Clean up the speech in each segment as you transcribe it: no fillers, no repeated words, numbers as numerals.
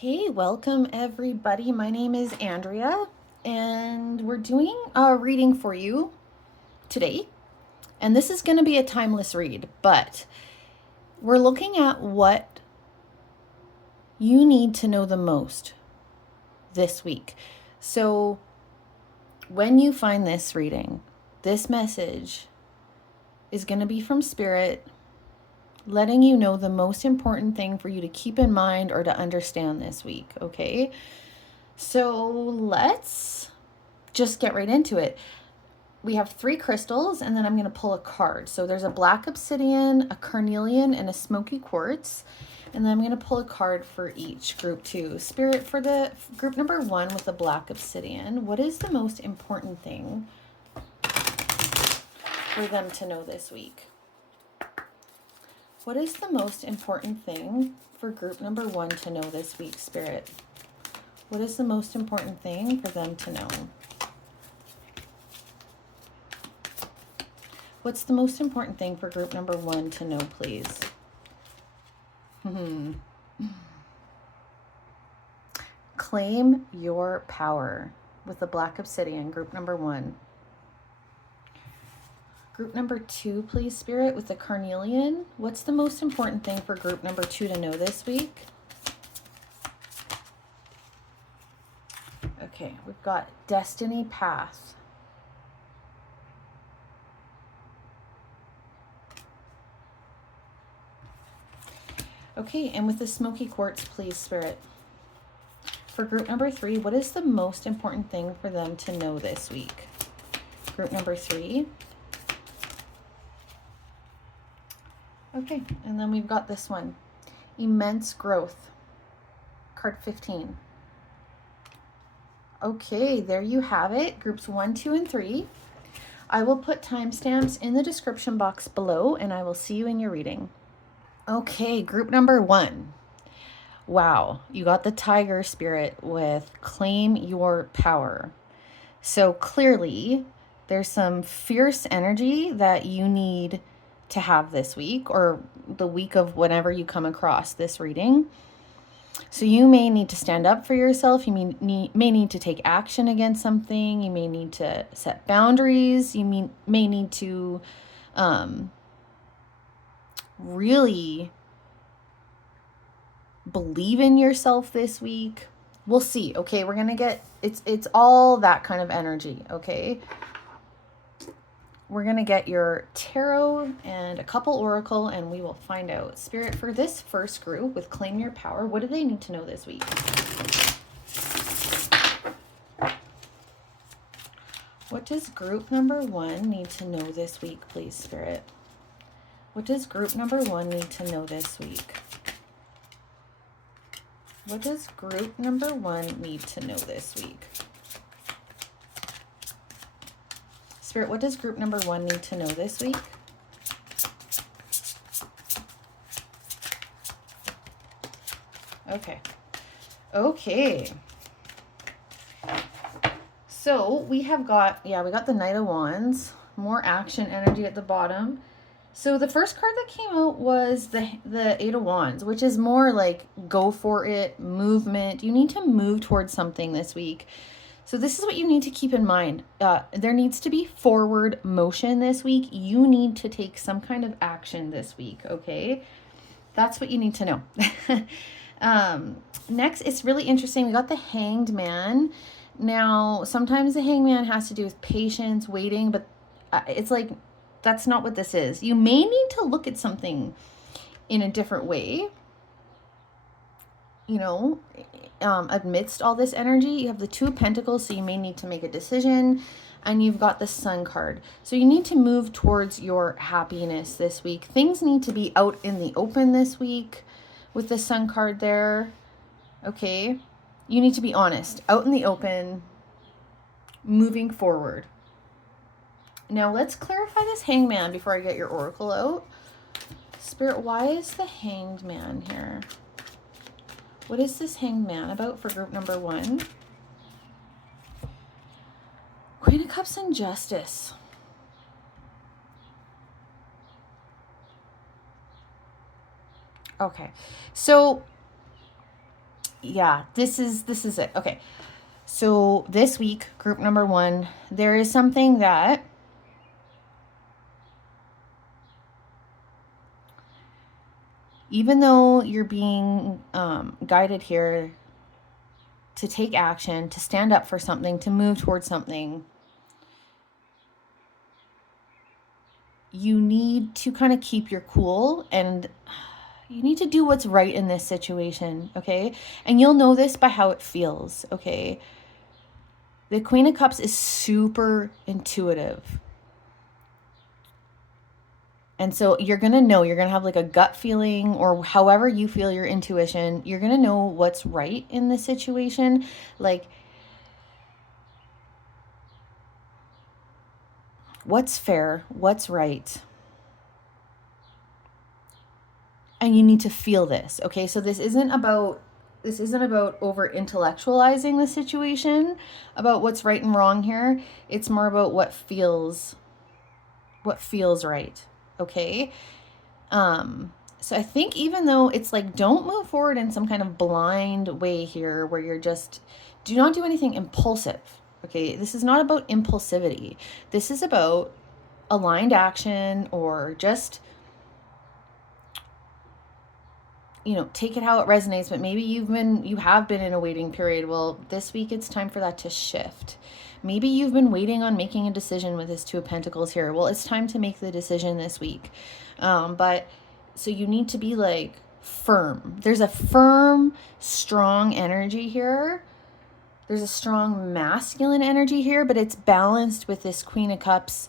Hey, welcome everybody. My name is Andrea, and we're doing a reading for you today. And this is going to be a timeless read, but we're looking at what you need to know the most this week. So, when you find this reading, this message is going to be from Spirit, letting you know the most important thing for you to keep in mind or to understand this week, okay? So, let's just get right into it. We have 3 crystals, and then I'm going to pull a card. So there's a black obsidian, a carnelian, and a smoky quartz. And then I'm going to pull a card for each group too. Spirit, for the group number 1 with the black obsidian, what is the most important thing for them to know this week? What is the most important thing for group number 1 to know this week, Spirit? What is the most important thing for them to know? What's the most important thing for group number 1 to know, please? Claim your power with the black obsidian, group number 1. Group number 2, please, Spirit, with the carnelian. What's the most important thing for group number 2 to know this week? Okay, we've got destiny path. Okay, and with the smoky quartz, please, Spirit. For group number 3, what is the most important thing for them to know this week? Group number 3. Okay, and then we've got this one. Immense growth. Card 15. Okay, there you have it. Groups 1, 2, and 3. I will put timestamps in the description box below, and I will see you in your reading. Okay, group number 1. Wow, you got the tiger spirit with claim your power. So clearly, there's some fierce energy that you need to have this week or the week of whenever you come across this reading. So you may need to stand up for yourself. You may need to take action against something. You may need to set boundaries. You may need to really believe in yourself this week. We'll see. Okay, we're gonna get it's all that kind of energy. Okay, we're gonna get your tarot and a couple oracle, and we will find out. Spirit, for this first group with claim your power, what do they need to know this week? What does group number 1 need to know this week, please, Spirit? What does group number 1 need to know this week? What does group number 1 need to know this week? Spirit, what does group number 1 need to know this week? Okay. Okay. So we have got, we got the Knight of Wands, more action energy at the bottom. So the first card that came out was the Eight of Wands, which is more like go for it, movement. You need to move towards something this week. So this is what you need to keep in mind. There needs to be forward motion this week. You need to take some kind of action this week, okay? That's what you need to know. Next, it's really interesting. We got the Hanged Man. Now, sometimes the Hanged Man has to do with patience, waiting, but it's like, that's not what this is. You may need to look at something in a different way. You know, amidst all this energy, you have the Two of Pentacles, so you may need to make a decision, and you've got the Sun card. So you need to move towards your happiness this week. Things need to be out in the open this week with the Sun card there, okay? You need to be honest, out in the open, moving forward. Now let's clarify this Hanged Man before I get your oracle out. Spirit, why is the Hanged Man here? What is this Hanged Man about for group number 1? Queen of Cups and Justice. Okay, so yeah, this is it. Okay. So this week, group number 1, there is something that even though you're being guided here to take action, to stand up for something, to move towards something, you need to kind of keep your cool, and you need to do what's right in this situation, okay? And you'll know this by how it feels, okay? The Queen of Cups is super intuitive. And so you're going to know, you're going to have like a gut feeling, or however you feel your intuition, you're going to know what's right in this situation. Like, what's fair, what's right. And you need to feel this, okay? So this isn't about over intellectualizing the situation about what's right and wrong here. It's more about what feels right, okay? So I think even though it's like, don't move forward in some kind of blind way here where you're just, do not do anything impulsive, okay? This is not about impulsivity. This is about aligned action, or just, take it how it resonates. But maybe you have been in a waiting period. Well, this week it's time for that to shift. Maybe you've been waiting on making a decision with this Two of Pentacles here. Well, it's time to make the decision this week. But so you need to be like firm. There's a firm, strong energy here. There's a strong masculine energy here, but it's balanced with this Queen of Cups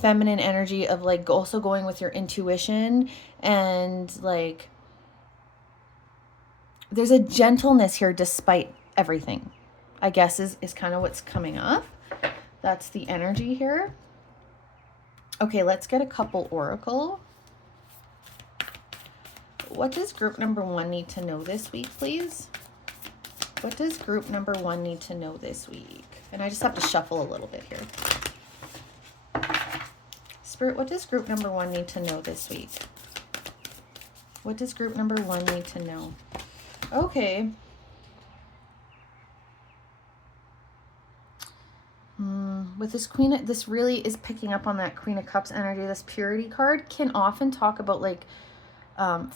feminine energy of like also going with your intuition, and like there's a gentleness here despite everything, I guess is kind of what's coming up. That's the energy here. Okay, let's get a couple oracle. What does group number 1 need to know this week, please? What does group number 1 need to know this week? And I just have to shuffle a little bit here. Spirit, what does group number 1 need to know this week? What does group number 1 need to know? Okay. With this Queen, this really is picking up on that Queen of Cups energy. This Purity card can often talk about like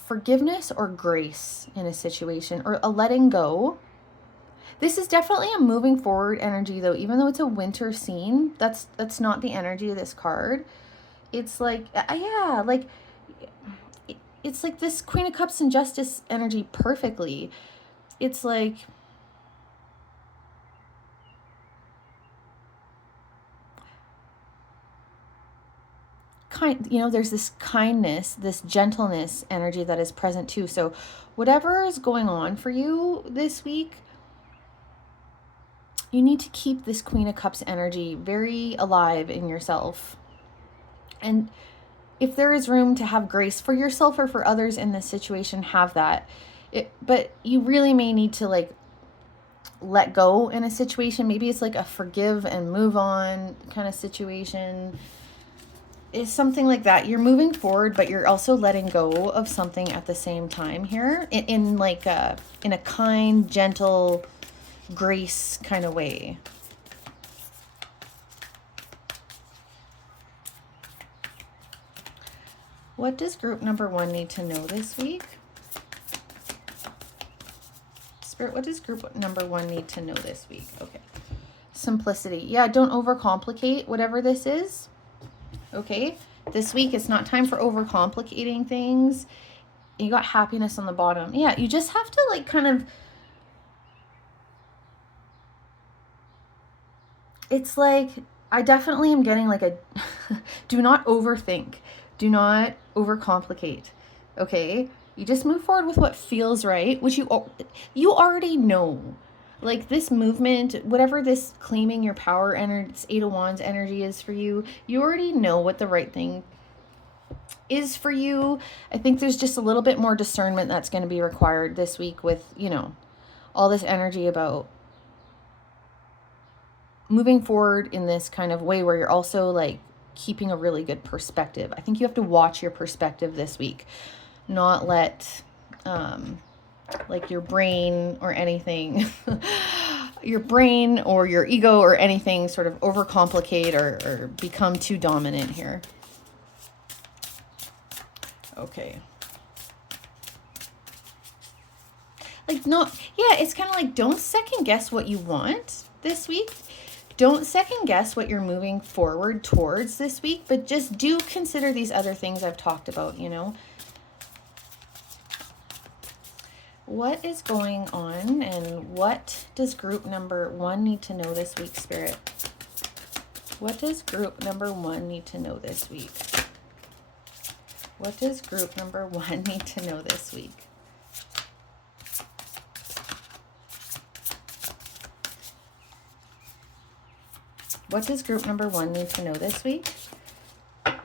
forgiveness or grace in a situation, or a letting go. This is definitely a moving forward energy though, even though it's a winter scene. That's not the energy of this card. It's like, yeah, like it's like this Queen of Cups and Justice energy perfectly. It's like, there's this kindness, this gentleness energy that is present too. So whatever is going on for you this week, you need to keep this Queen of Cups energy very alive in yourself. And if there is room to have grace for yourself or for others in this situation, have that. But you really may need to like let go in a situation. Maybe it's like a forgive and move on kind of situation. It's something like that. You're moving forward, but you're also letting go of something at the same time here in like in a kind, gentle, grace kind of way. What does group number 1 need to know this week? Spirit, what does group number 1 need to know this week? Okay. Simplicity. Yeah, don't overcomplicate whatever this is. Okay? This week, it's not time for overcomplicating things. You got happiness on the bottom. Yeah, you just have to like kind of, it's like, I definitely am getting like a, do not overthink. Do not overcomplicate, okay? You just move forward with what feels right, which you already know. Like this movement, whatever this claiming your power energy, this 8 of Wands energy is for you, you already know what the right thing is for you. I think there's just a little bit more discernment that's going to be required this week with, all this energy about moving forward in this kind of way where you're also like keeping a really good perspective. I think you have to watch your perspective this week, not let like your brain or anything, your brain or your ego or anything sort of overcomplicate or become too dominant here. Okay. Like, not, yeah, it's kind of like, don't second guess what you want this week. Don't second guess what you're moving forward towards this week, but just do consider these other things I've talked about, you know. What is going on, and what does group number 1 need to know this week, Spirit? What does group number 1 need to know this week? What does group number 1 need to know this week? What does group number 1 need to know this week?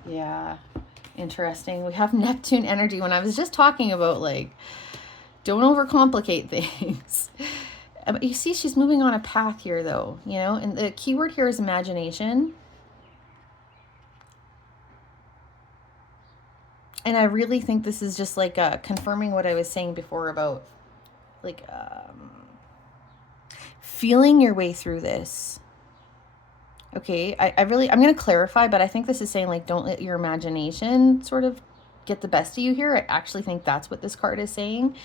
Yeah, interesting. We have Neptune energy. When I was just talking about, like, don't overcomplicate things. But you see, she's moving on a path here, though, you know, and the key word here is imagination. And I really think this is just like confirming what I was saying before about, like, feeling your way through this. Okay, I'm going to clarify, but I think this is saying, like, don't let your imagination sort of get the best of you here. I actually think that's what this card is saying.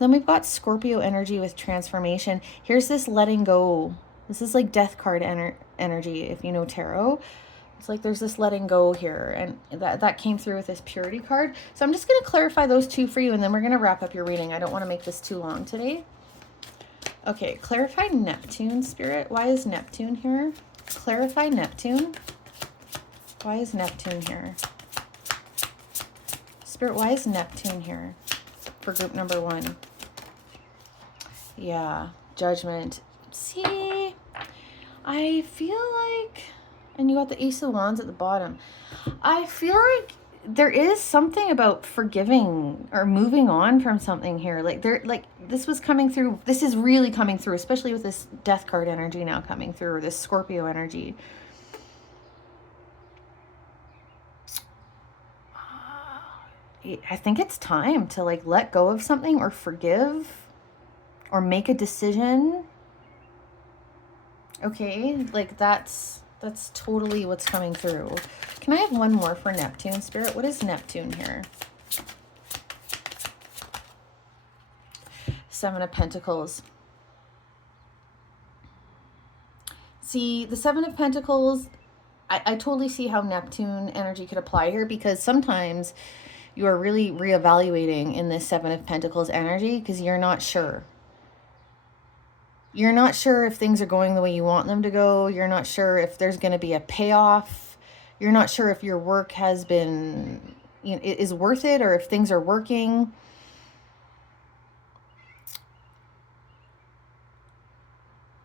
Then we've got Scorpio energy with transformation. Here's this letting go. This is like death card energy, if you know tarot. It's like there's this letting go here, and that came through with this purity card. So I'm just going to clarify those two for you, and then we're going to wrap up your reading. I don't want to make this too long today. Okay, clarify Neptune, Spirit. Why is Neptune here? Clarify Neptune. Why is Neptune here? Spirit, why is Neptune here for group number 1? Yeah, Judgment. See, I feel like, and you got the Ace of Wands at the bottom. I feel like there is something about forgiving or moving on from something here. Like, this was coming through. This is really coming through, especially with this death card energy now coming through, or this Scorpio energy. I think it's time to, like, let go of something or forgive or make a decision. Okay, like that's totally what's coming through. Can I have one more for Neptune, Spirit? What is Neptune here? 7 of Pentacles. See, the 7 of Pentacles, I totally see how Neptune energy could apply here, because sometimes you are really reevaluating in this 7 of Pentacles energy because you're not sure. You're not sure if things are going the way you want them to go. You're not sure if there's going to be a payoff. You're not sure if your work has been, you know, is worth it, or if things are working.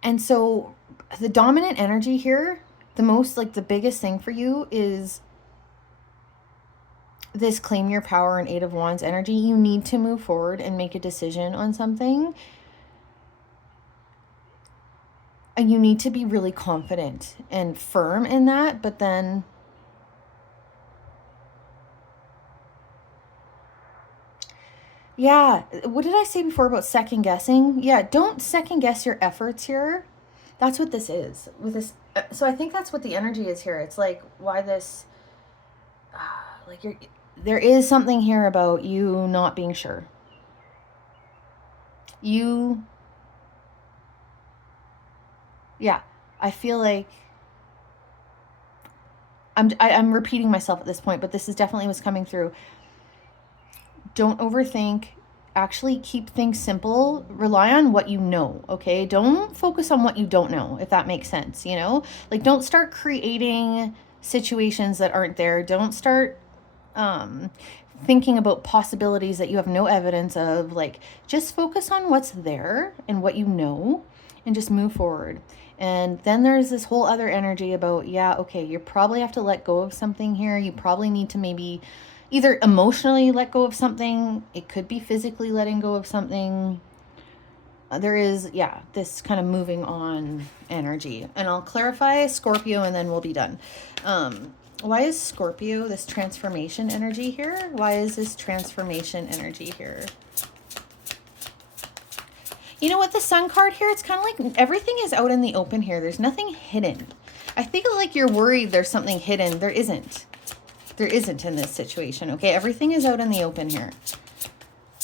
And so the dominant energy here, the biggest thing for you is this claim your power and 8 of Wands energy. You need to move forward and make a decision on something. And you need to be really confident and firm in that, but then yeah, what did I say before about second guessing? Yeah, don't second guess your efforts here. That's what this is with this. So I think that's what the energy is here. It's like, why this, like, there is something here about you not being sure. Yeah, I feel like I'm repeating myself at this point, but this is definitely what's coming through. Don't overthink. Actually keep things simple. Rely on what you know, okay? Don't focus on what you don't know, if that makes sense, you know? Like, don't start creating situations that aren't there. Don't start thinking about possibilities that you have no evidence of. Like, just focus on what's there and what you know, and just move forward. And then there's this whole other energy about, yeah, okay, you probably have to let go of something here. You probably need to maybe either emotionally let go of something. It could be physically letting go of something. There is, yeah, this kind of moving on energy. And I'll clarify Scorpio and then we'll be done. Why is Scorpio this transformation energy here? Why is this transformation energy here? You know what, the Sun card here, it's kind of like everything is out in the open here. There's nothing hidden. I think like you're worried there's something hidden. There isn't. There isn't in this situation, okay? Everything is out in the open here.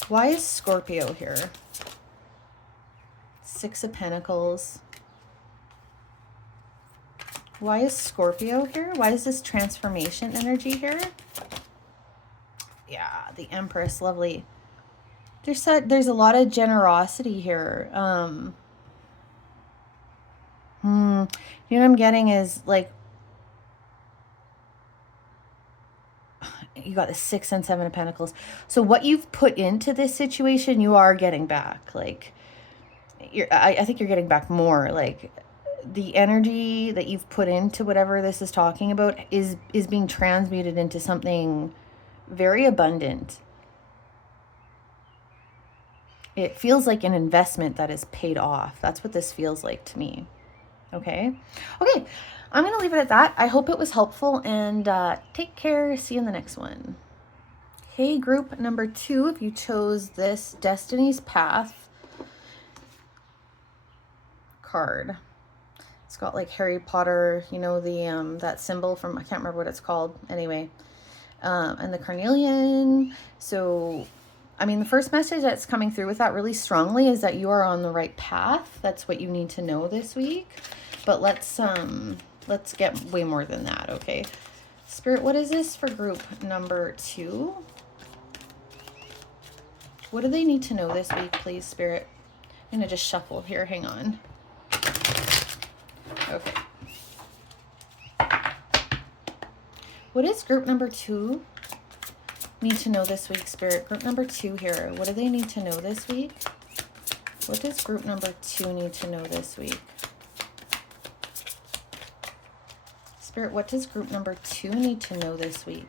Why is Scorpio here? Six of Pentacles. Why is Scorpio here? Why is this transformation energy here? Yeah, the Empress, lovely. There's a lot of generosity here. You know what I'm getting is like, you got the 6 and 7 of Pentacles. So what you've put into this situation, you are getting back. Like, I think you're getting back more. Like, the energy that you've put into whatever this is talking about is being transmuted into something very abundant. It feels like an investment that is paid off. That's what this feels like to me. Okay. Okay. I'm going to leave it at that. I hope it was helpful, and take care. See you in the next one. Okay, group number 2, if you chose this Destiny's Path card. It's got like Harry Potter, you know, the that symbol from, I can't remember what it's called. Anyway, and the carnelian. So, I mean, the first message that's coming through with that really strongly is that you are on the right path. That's what you need to know this week. But let's get way more than that, okay? Spirit, what is this for group number 2? What do they need to know this week, please, Spirit? I'm going to just shuffle here. Hang on. Okay. What does group number 2 need to know this week, Spirit? Group number 2 here. What do they need to know this week? What does group number 2 need to know this week? Spirit, what does group number 2 need to know this week?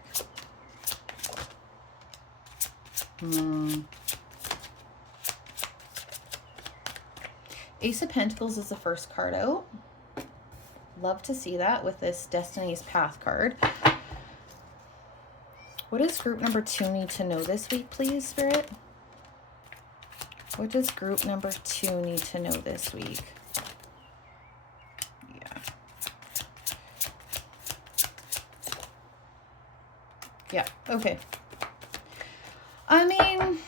Ace of Pentacles is the first card out. Love to see that with this Destiny's Path card. What does group number 2 need to know this week, please, Spirit? What does group number 2 need to know this week? Yeah, okay. I mean,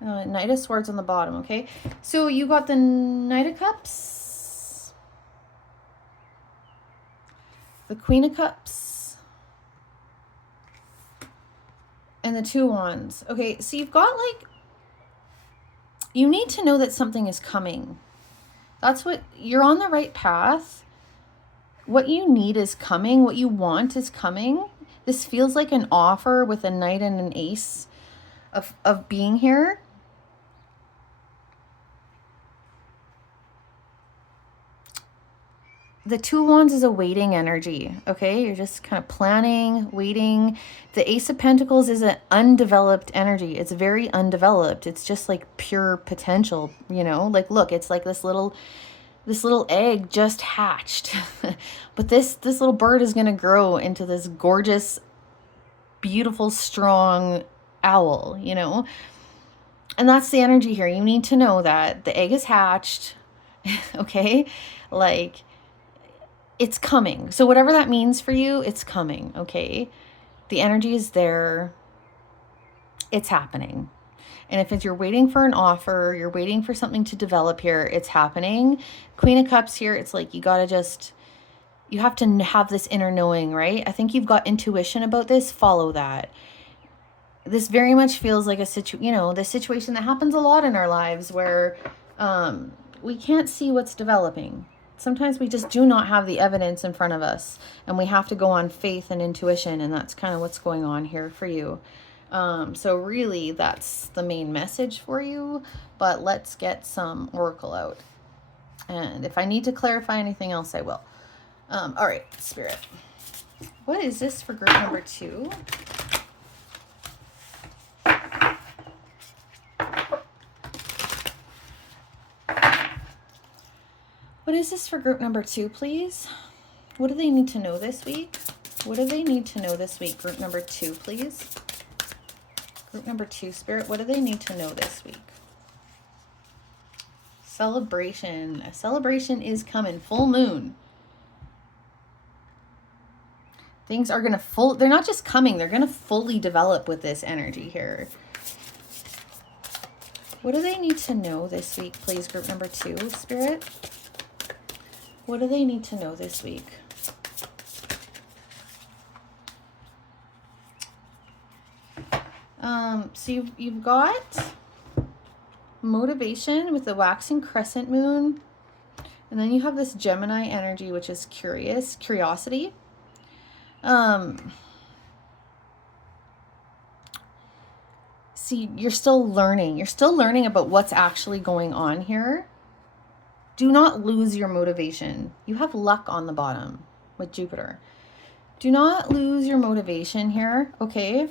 Knight of Swords on the bottom, okay? So you got the Knight of Cups, the Queen of Cups, and the 2 Wands. Okay, so you've got like, you need to know that something is coming. That's what, you're on the right path. What you need is coming. What you want is coming. This feels like an offer with a Knight and an Ace of being here. The 2 Wands is a waiting energy, okay? You're just kind of planning, waiting. The Ace of Pentacles is an undeveloped energy. It's very undeveloped. It's just like pure potential, you know? Like, look, it's like this little egg just hatched. But this little bird is going to grow into this gorgeous, beautiful, strong owl, you know? And that's the energy here. You need to know that the egg is hatched, okay? Like, it's coming. So whatever that means for you, it's coming, okay? The energy is there. It's happening. And if you're waiting for an offer, you're waiting for something to develop here, it's happening. Queen of Cups here, it's like you got to you have to have this inner knowing, right? I think you've got intuition about this. Follow that. This very much feels like this situation that happens a lot in our lives where we can't see what's developing. Sometimes we just do not have the evidence in front of us, and we have to go on faith and intuition, and that's kind of what's going on here for you. So really, that's the main message for you, but let's get some oracle out. And if I need to clarify anything else, I will. All right, Spirit. What is this for group number 2? What is this for group number 2, please? What do they need to know this week? What do they need to know this week? Group number 2, please. Group number 2, Spirit. What do they need to know this week? celebration. A celebration is coming. Full moon. Things are going to they're not just coming, they're going to fully develop with this energy here. What do they need to know this week, please, group number 2, Spirit? What do they need to know this week? So you've got motivation with the waxing crescent moon. And then you have this Gemini energy, which is curiosity. See, you're still learning. You're still learning about what's actually going on here. Do not lose your motivation. You have luck on the bottom with Jupiter. Do not lose your motivation here, okay?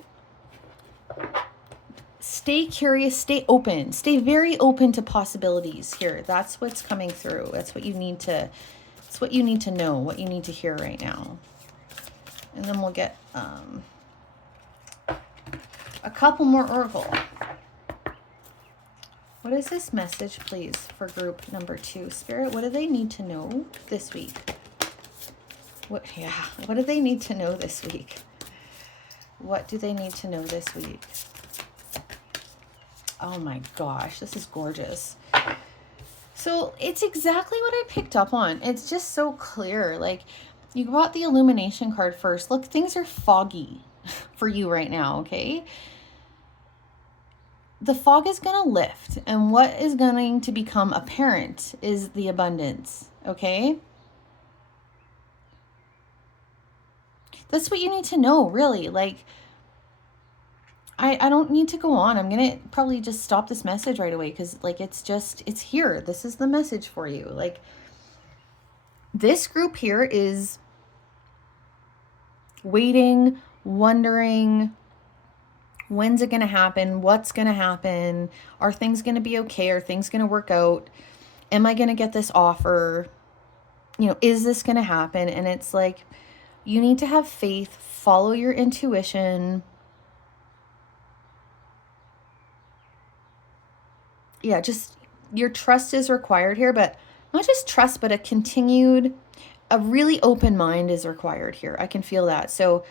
Stay curious, stay open. Stay very open to possibilities here. That's what's coming through. That's what you need to, it's what you need to know, what you need to hear right now. And then we'll get a couple more oracle. What is this message, please, for group number 2? Spirit, what do they need to know this week? What do they need to know this week? What do they need to know this week? Oh my gosh, this is gorgeous. So it's exactly what I picked up on. It's just so clear. Like, you got the illumination card first. Look, things are foggy for you right now, okay? The fog is going to lift, and what is going to become apparent is the abundance, okay? That's what you need to know, really. Like, I don't need to go on. I'm going to probably just stop this message right away because, like, it's here. This is the message for you. Like, this group here is waiting, wondering, when's it going to happen? What's going to happen? Are things going to be okay? Are things going to work out? Am I going to get this offer? You know, is this going to happen? And it's like, you need to have faith, follow your intuition. Yeah, just your trust is required here, but not just trust, but a really open mind is required here. I can feel that. So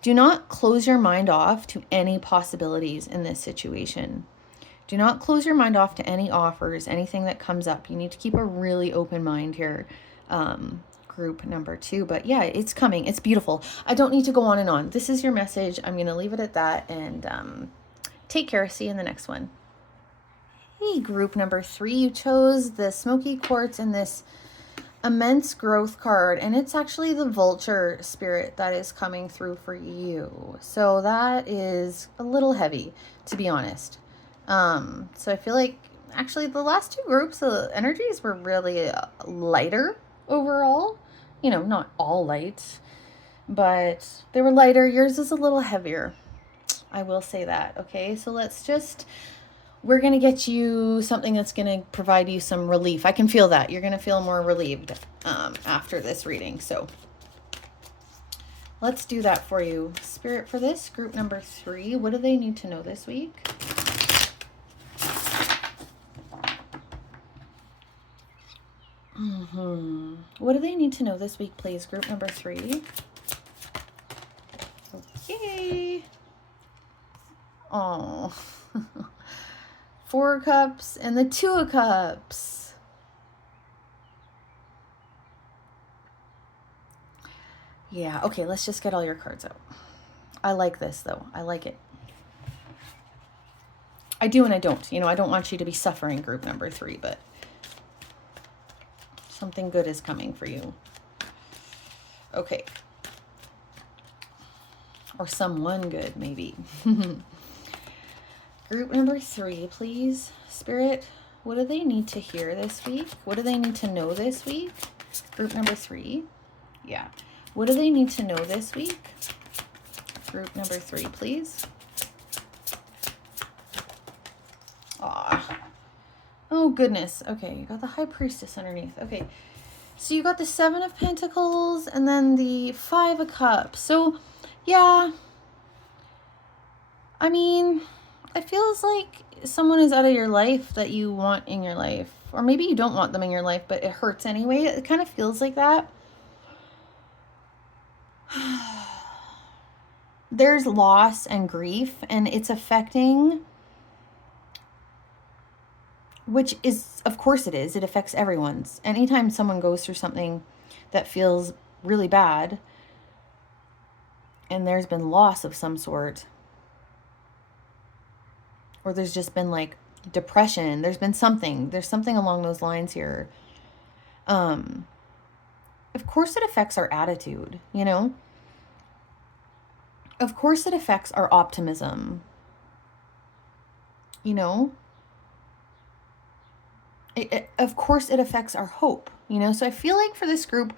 do not close your mind off to any possibilities in this situation. Do not close your mind off to any offers, anything that comes up. You need to keep a really open mind here, group number 2. But yeah, it's coming. It's beautiful. I don't need to go on and on. This is your message. I'm going to leave it at that, and take care. See you in the next one. Hey, group number 3, you chose the smoky quartz and this immense growth card, and it's actually the vulture spirit that is coming through for you. So that is a little heavy, to be honest. So I feel like actually the last 2 groups, the energies were really lighter overall. You know, not all light, but they were lighter. Yours is a little heavier. I will say that. Okay, so we're going to get you something that's going to provide you some relief. I can feel that. You're going to feel more relieved after this reading. So let's do that for you. Spirit, for this group number 3, what do they need to know this week? What do they need to know this week, please? Group number 3. Okay. Oh. 4 of Cups and the 2 of Cups. Yeah, okay, let's just get all your cards out. I like this, though. I like it. I do and I don't. You know, I don't want you to be suffering, group number 3, but something good is coming for you. Okay. Or someone good, maybe. Group number 3, please. Spirit, what do they need to hear this week? What do they need to know this week? Group number 3. Yeah. What do they need to know this week? Group number 3, please. Aw. Oh, goodness. Okay, you got the High Priestess underneath. Okay. So you got the 7 of Pentacles and then the 5 of Cups. So, yeah. I mean, it feels like someone is out of your life that you want in your life. Or maybe you don't want them in your life, but it hurts anyway. It kind of feels like that. There's loss and grief, and it's affecting, which is, of course it is. It affects everyone's. Anytime someone goes through something that feels really bad, and there's been loss of some sort, or there's just been like depression, there's something along those lines here. Of course it affects our attitude, you know? Of course it affects our optimism, you know? Of course it affects our hope, you know? So I feel like for this group,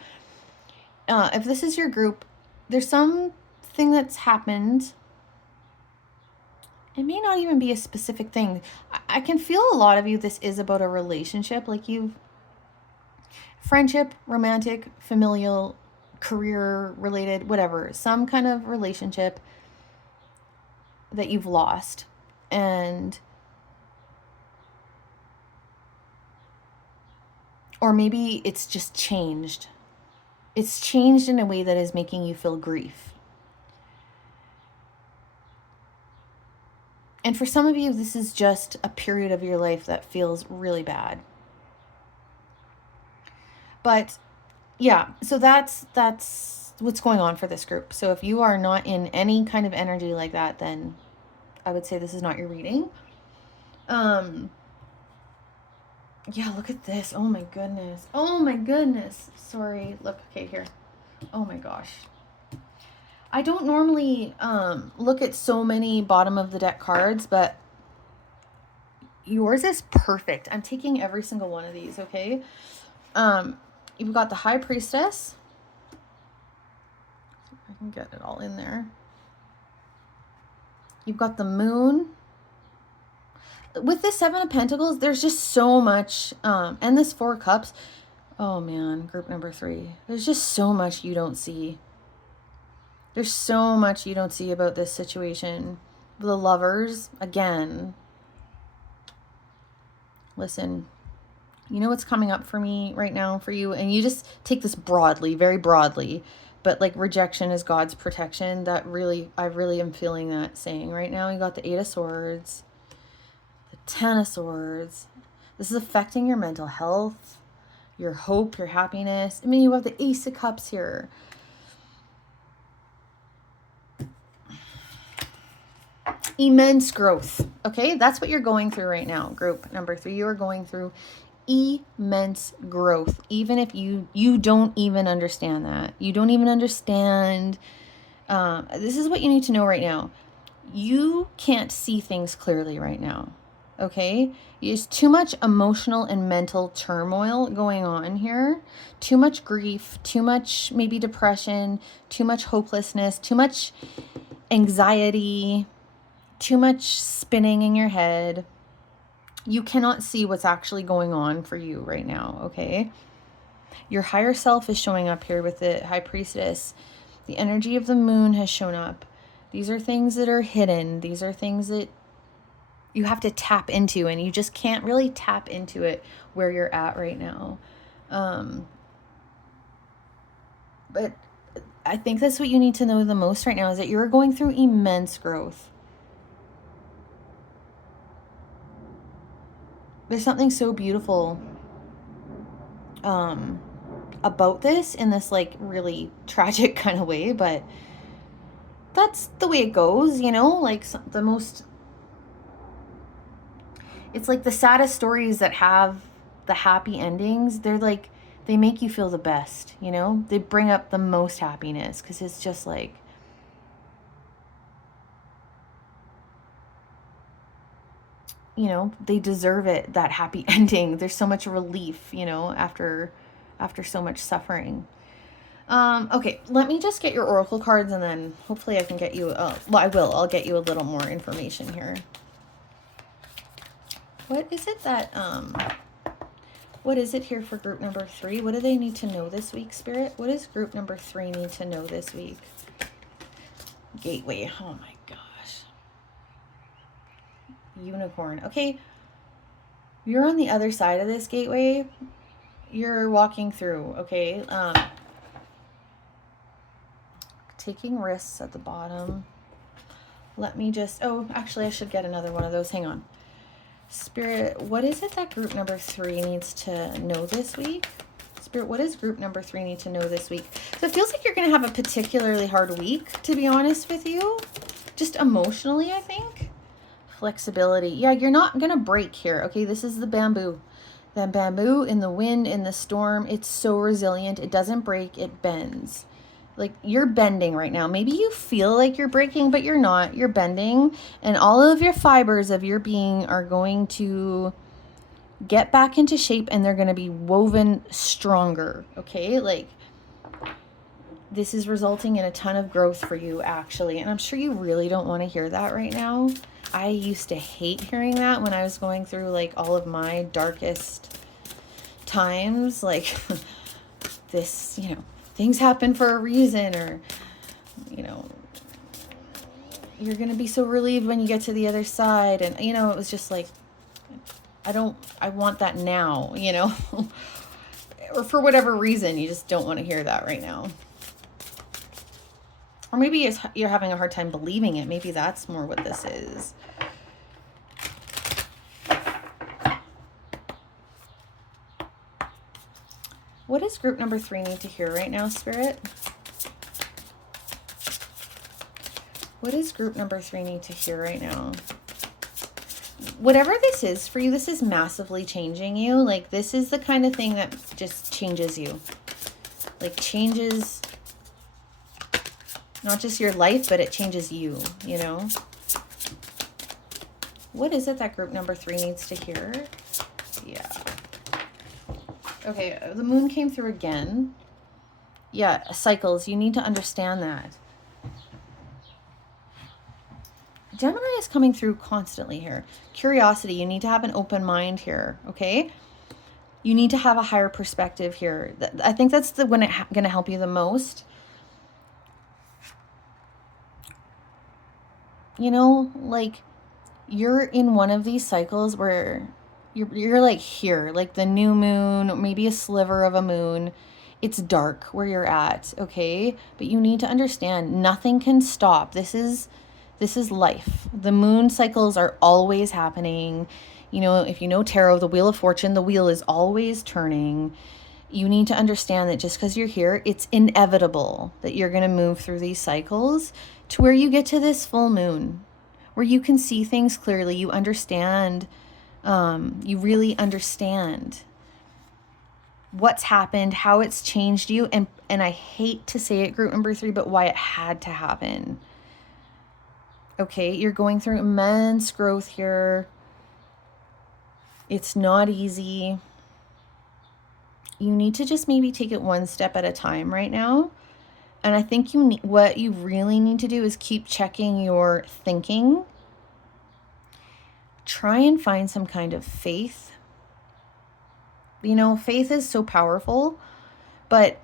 if this is your group, there's something that's happened. It may not even be a specific thing. I can feel a lot of you, this is about a relationship, like friendship, romantic, familial, career related, whatever, some kind of relationship that you've lost. And or maybe it's just changed. It's changed in a way that is making you feel grief. And for some of you, this is just a period of your life that feels really bad. But yeah, so that's what's going on for this group. So if you are not in any kind of energy like that, then I would say this is not your reading. Yeah, look at this. Oh my goodness. Oh my goodness. Sorry. Look, okay, here. Oh my gosh. I don't normally look at so many bottom of the deck cards, but yours is perfect. I'm taking every single one of these, okay? You've got the High Priestess. I can get it all in there. You've got the Moon. With this Seven of Pentacles, there's just so much, and this Four of Cups. Oh man, group number 3. There's just so much you don't see. There's so much you don't see about this situation. The Lovers, again. Listen, you know what's coming up for me right now for you? And you just take this broadly, very broadly. But like rejection is God's protection. I really am feeling that saying right now. You got the 8 of Swords, the 10 of Swords. This is affecting your mental health, your hope, your happiness. I mean, you have the Ace of Cups here. Immense growth. Okay, that's what you're going through right now. Group number 3, you are going through immense growth, even if you don't even understand that. You don't even understand. This is what you need to know right now. You can't see things clearly right now. Okay, there's too much emotional and mental turmoil going on here. Too much grief, too much maybe depression, too much hopelessness, too much anxiety, too much spinning in your head. You cannot see what's actually going on for you right now, okay? Your higher self is showing up here with the High Priestess. The energy of the Moon has shown up. These are things that are hidden. These are things that you have to tap into, and you just can't really tap into it where you're at right now. But I think that's what you need to know the most right now, is that you're going through immense growth. There's something so beautiful about this in this like really tragic kind of way, but that's the way it goes, you know, like it's like the saddest stories that have the happy endings, they're like, they make you feel the best, you know, they bring up the most happiness, because it's just like, you know, they deserve it, that happy ending. There's so much relief, you know, after so much suffering. Okay, let me just get your oracle cards, and then hopefully I can get you, I'll get you a little more information here. What is it that, what is it here for group number 3? What do they need to know this week, Spirit? What does group number 3 need to know this week? Gateway, oh my gosh. unicorn. Okay, you're on the other side of this gateway. You're walking through, okay? Taking risks at the bottom. Let me just, oh, actually I should get another one of those. Hang on. Spirit, what is it that group number 3 needs to know this week? Spirit, what does group number 3 need to know this week? So it feels like you're going to have a particularly hard week, to be honest with you. Just emotionally, I think. Flexibility. Yeah, you're not going to break here. Okay, this is the bamboo. The bamboo in the wind, in the storm, it's so resilient. It doesn't break, it bends. Like, you're bending right now. Maybe you feel like you're breaking, but you're not. You're bending, and all of your fibers of your being are going to get back into shape, and they're going to be woven stronger, okay? Like, this is resulting in a ton of growth for you, actually, and I'm sure you really don't want to hear that right now. I used to hate hearing that when I was going through, like, all of my darkest times, like, this, you know, things happen for a reason, or, you know, you're going to be so relieved when you get to the other side. And, you know, it was just like, I want that now, you know, or for whatever reason, you just don't want to hear that right now. Or maybe you're having a hard time believing it. Maybe that's more what this is. What does group number 3 need to hear right now, Spirit? What does group number 3 need to hear right now? Whatever this is for you, this is massively changing you. Like, this is the kind of thing that just changes you. Like, changes not just your life, but it changes you, you know? What is it that group number 3 needs to hear? Yeah. Okay, the moon came through again. Yeah, cycles. You need to understand that. Gemini is coming through constantly here. Curiosity. You need to have an open mind here, okay? You need to have a higher perspective here. I think that's the one that's going to help you the most. You know, like, you're in one of these cycles where you're like here, like the new moon, maybe a sliver of a moon. It's dark where you're at, okay? But you need to understand, nothing can stop. This is life. The moon cycles are always happening. You know, if you know tarot, the Wheel of Fortune, the wheel is always turning. You need to understand that just because you're here, it's inevitable that you're going to move through these cycles to where you get to this full moon, where you can see things clearly. You understand, you really understand what's happened, how it's changed you. And I hate to say it, group number 3, but why it had to happen. Okay, you're going through immense growth here. It's not easy. You need to just maybe take it one step at a time right now. And I think what you really need to do is keep checking your thinking. Try and find some kind of faith. You know, faith is so powerful, but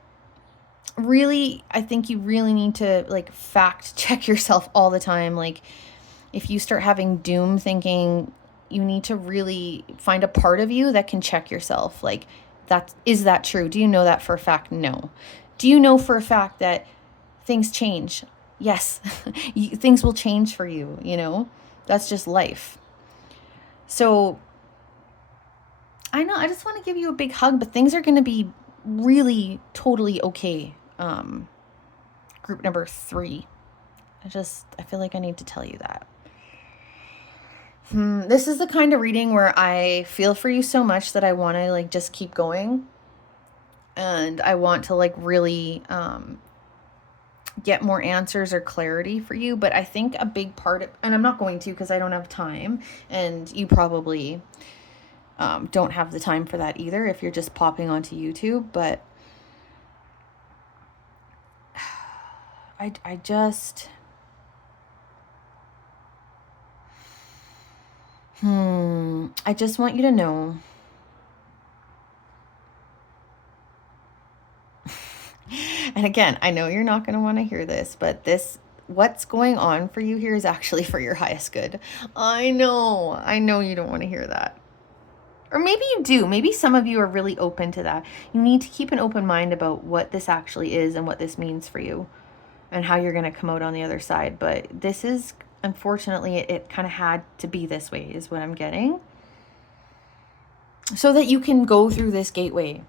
really, I think you really need to, like, fact check yourself all the time. Like, if you start having doom thinking, you need to really find a part of you that can check yourself. Like, is that true? Do you know that for a fact? No. Do you know for a fact that things change? Yes. Things will change for you, you know? That's just life. So, I know, I just want to give you a big hug, but things are going to be really totally okay. Group number 3. I feel like I need to tell you that. This is the kind of reading where I feel for you so much that I want to, like, just keep going. And I want to, like, really get more answers or clarity for you. But I think a big part and I'm not going to because I don't have time. And you probably don't have the time for that either if you're just popping onto YouTube. But I just... I just want you to know and again, I know you're not going to want to hear this, but this what's going on for you here is actually for your highest good. I know you don't want to hear that. Or maybe you do. Maybe some of you are really open to that. You need to keep an open mind about what this actually is and what this means for you and how you're going to come out on the other side. But this is, unfortunately, it kind of had to be this way is what I'm getting. So that you can go through this gateway,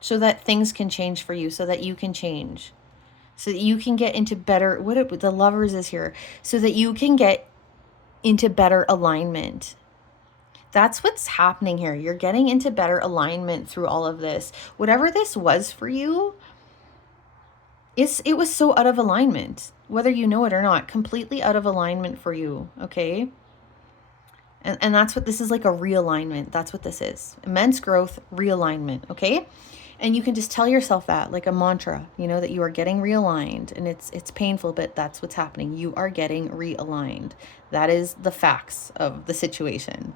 so that things can change for you, so that you can change, so that you can get into better, the Lovers is here, so that you can get into better alignment. That's what's happening here. You're getting into better alignment through all of this. Whatever this was for you, it was so out of alignment, whether you know it or not, completely out of alignment for you, okay? And that's what this is, like a realignment. That's what this is. Immense growth, realignment, okay? And you can just tell yourself that like a mantra, you know, that you are getting realigned, and it's painful, but that's what's happening. You are getting realigned. That is the facts of the situation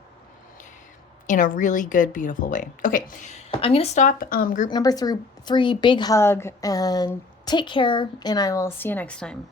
in a really good, beautiful way. Okay, I'm going to stop. Group number three, big hug, and take care, and I will see you next time.